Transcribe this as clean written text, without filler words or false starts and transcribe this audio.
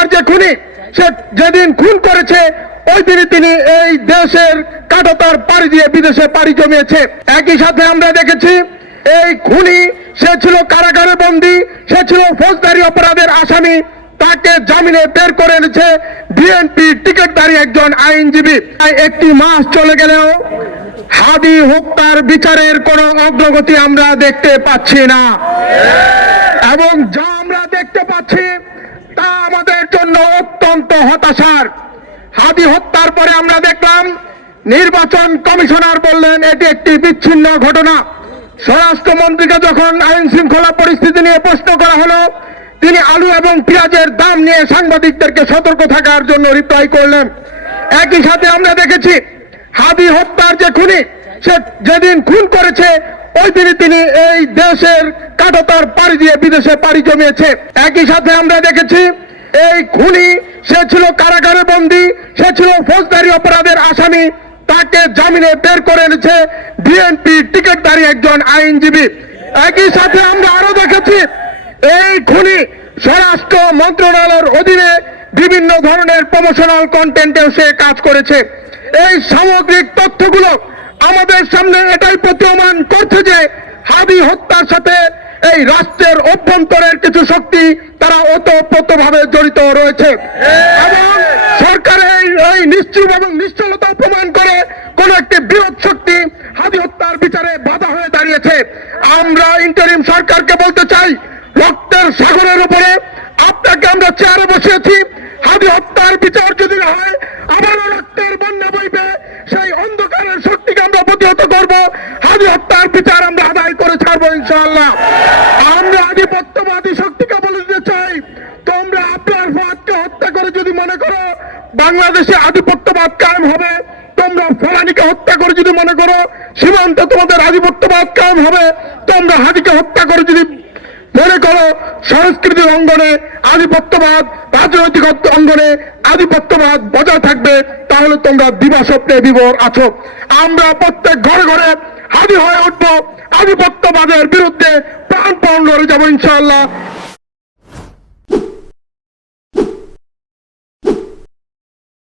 হত্যার যে খুনি, সে যেদিন খুন করেছে ওই দিনই তিনি এই দেশের কাঁটাতার পাড়ি দিয়ে বিদেশে পাড়ি জমিয়েছে। একই সাথে আমরা দেখেছি এই খুনি সে ছিল কারাগারে বন্দী, সে ছিল ফৌজদারি অপরাধের আসামি, তাকে জামিনে বের করে এনেছে বিএনপি টিকিটধারী একজন আইনজীবী। একটি মাস চলে গেলেও হাদি হত্যার বিচারের কোনো অগ্রগতি আমরা দেখতে পাচ্ছি না, এবং যা আমরা দেখতে পাচ্ছি তা আমাদের জন্য অত্যন্ত হতাশার। হাদি হত্যার পরে আমরা দেখলাম নির্বাচন কমিশনার বললেন এটি একটি বিচ্ছিন্ন ঘটনা। স্বরাষ্ট্রমন্ত্রীকে যখন আইন শৃঙ্খলা পরিস্থিতি নিয়ে প্রশ্ন করা হলো, তিনি আলু এবং পেঁয়াজের দাম নিয়ে সাংবাদিকদেরকে সতর্ক থাকার জন্য রিপ্লাই করলেন। একই সাথে আমরা দেখেছি হাদি হত্যার যে খুনি, সে যেদিন খুন করেছে ওই দিনই তিনি এই দেশের কাঁটাতার পাড়ি দিয়ে বিদেশে পাড়ি জমিয়েছে। একই সাথে আমরা দেখেছি এই খুনি সে ছিল কারাগারে বন্দী, সে ছিল ফৌজদারি অপরাধের আসামি, তাকে জামিনে বের করে এনেছে বিএনপি টিকিটধারী একজন আইনজীবী। একই সাথে আমরা আরো দেখেছি এই খুনি স্বরাষ্ট্র মন্ত্রণালয়ের অধীনে বিভিন্ন ধরনের প্রমোশনাল কন্টেন্টেও সে কাজ করেছে। এই সামগ্রিক তথ্যগুলো আমাদের সামনে এটাই প্রতীয়মান করছে যে হাদি হত্যার সাথে এই রাষ্ট্রের অভ্যন্তরের কিছু শক্তি তারা ওতপ্রোতভাবে জড়িত রয়েছে, এবং সরকারের এই নিশ্চুপ এবং নিশ্চলতা প্রমাণ করে কোন একটি বৃহৎ শক্তি হাদি হত্যার বিচারে বাধা হয়ে দাঁড়িয়েছে। আমরা ইন্টারিম সরকারকে বলতে চাই, রক্তের সাগরের উপরে আপনাকে আমরা চেয়ারে বসিয়েছি, হাদি হত্যার বিচার যদি না হয় আবারও রক্তের বন্যা বইবে, সেই অন্ধকারের শক্তিকে আমরা প্রতিহত করব, হাদি হত্যার বিচার আমরা আদায় করে ছাড়বো ইনশাআল্লাহ। আমরা আধিপত্যবাদী শক্তিকে বলে দিতে চাই, তোমরা আপনার ফাঁদকে হত্যা করে যদি মনে করো বাংলাদেশে আধিপত্যবাদ কায়েম হবে, তোমরা ফলানিকে হত্যা করে যদি মনে করো সীমান্তে তোমাদের আধিপত্যবাদ কায়েম হবে, তোমরা হাদিকে হত্যা করে যদি মনে করো সংস্কৃতির অঙ্গনে আধিপত্যবাদ, রাজনৈতিক অঙ্গনে আধিপত্যবাদ বজায় থাকবে, তাহলে তোমরা দিবা স্বপ্নে বিভোর আছো। আমরা প্রত্যেক ঘরে ঘরে হাদি হয়ে উঠবো, আধিপত্যবাদের বিরুদ্ধে প্রাণপণ লড়ে যাবো ইনশাআল্লাহ।